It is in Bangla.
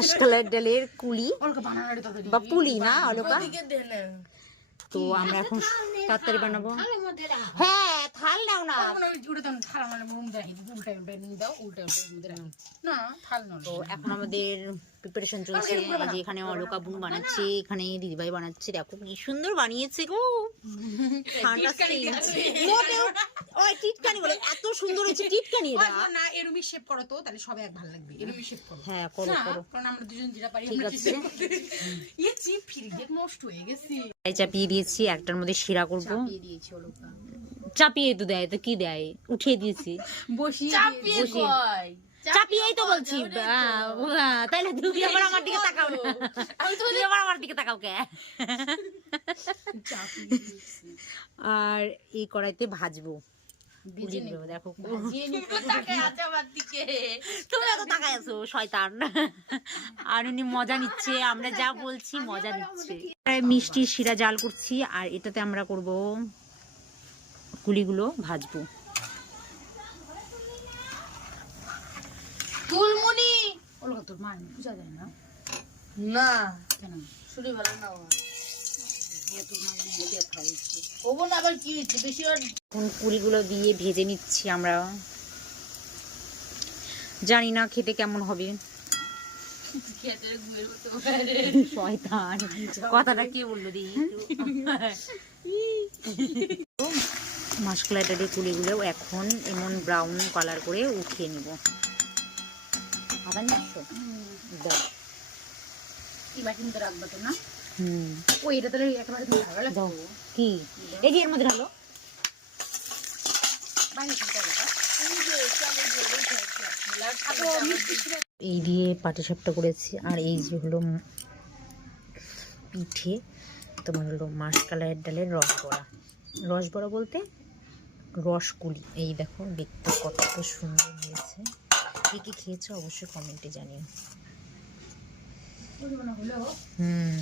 মাসকলাই ডালের কুলি বা পুলি না অলকা। তো আমরা এখন তাড়াতাড়ি বানাবো। হ্যাঁ থাল নাও না। তো এখন আমাদের প্রিপারেশন চলছে। যে এখানে অলকা বুন বানাচ্ছে, এখানে দিদিভাই বানাচ্ছে। দেখো কি সুন্দর বানিয়েছে গো। ওই টিটকানি বলে এত সুন্দর হয়েছে। টিটকানি না এরুমি শেপ করো তো, তাহলে সবাই এক ভালো লাগবে। এরুমি শেপ করো। হ্যাঁ করো করো, কারণ আমরা দুজন যেটা পারি। ঠিক আছে। এই চিপ ফিরিয়ে নষ্ট হয়ে গেছে। চাপিয়ে দিয়েছি, একটার মধ্যে শিরা করবো। চাপিয়ে দিয়েছি অলকা। চাপিয়ে তো দেয়, তো কি দেয়, উঠিয়ে দিয়েছি। বসিয়ে চাপিয়েই তো বলছি। তাইলে তুমি আবার আমার দিকে তাকাও না। তুমি আবার আমার দিকে তাকাও কে? আর এই কড়াইতে ভাজবো। দেখো তুমি এত তাকাই আছো শয়তান। আর উনি মজা নিচ্ছে, আমরা যা বলছি মজা নিচ্ছে। মিষ্টি শিরা জাল করছি, আর এটাতে আমরা করব কুলিগুলো ভাজবো। তুলমুনি অলকা তোর মা পূজা যায় না? না কেন? শরীর ভালো না আবার কি হচ্ছে বেশি। এখন কুলিগুলো দিয়ে ভেজে নিচ্ছি আমরা। জানি না খেতে কেমন হবে। শয়তান কথাটা কে বললো দিই। মাসকলাই ডালের কুলিগুলো এখন এমন ব্রাউন কালার করে উঠিয়ে নিব। আবার নিচ্ছো দাও। রাখবা তো না? ওই এটা তাহলে একেবারে ভালো লাগতো। কি এই যে এর মধ্যে ঢালো। এই দিয়ে পাটিসাপটা করেছি। আর এই যে হলো পিঠে, তোমার হলো মাসকলাই ডালের রসবড়া। রসবড়া বলতে রসকুলি। এই দেখো দেখতে কত সুন্দর হয়েছে। কে কে খেয়েছো অবশ্যই কমেন্টে জানিও। হুম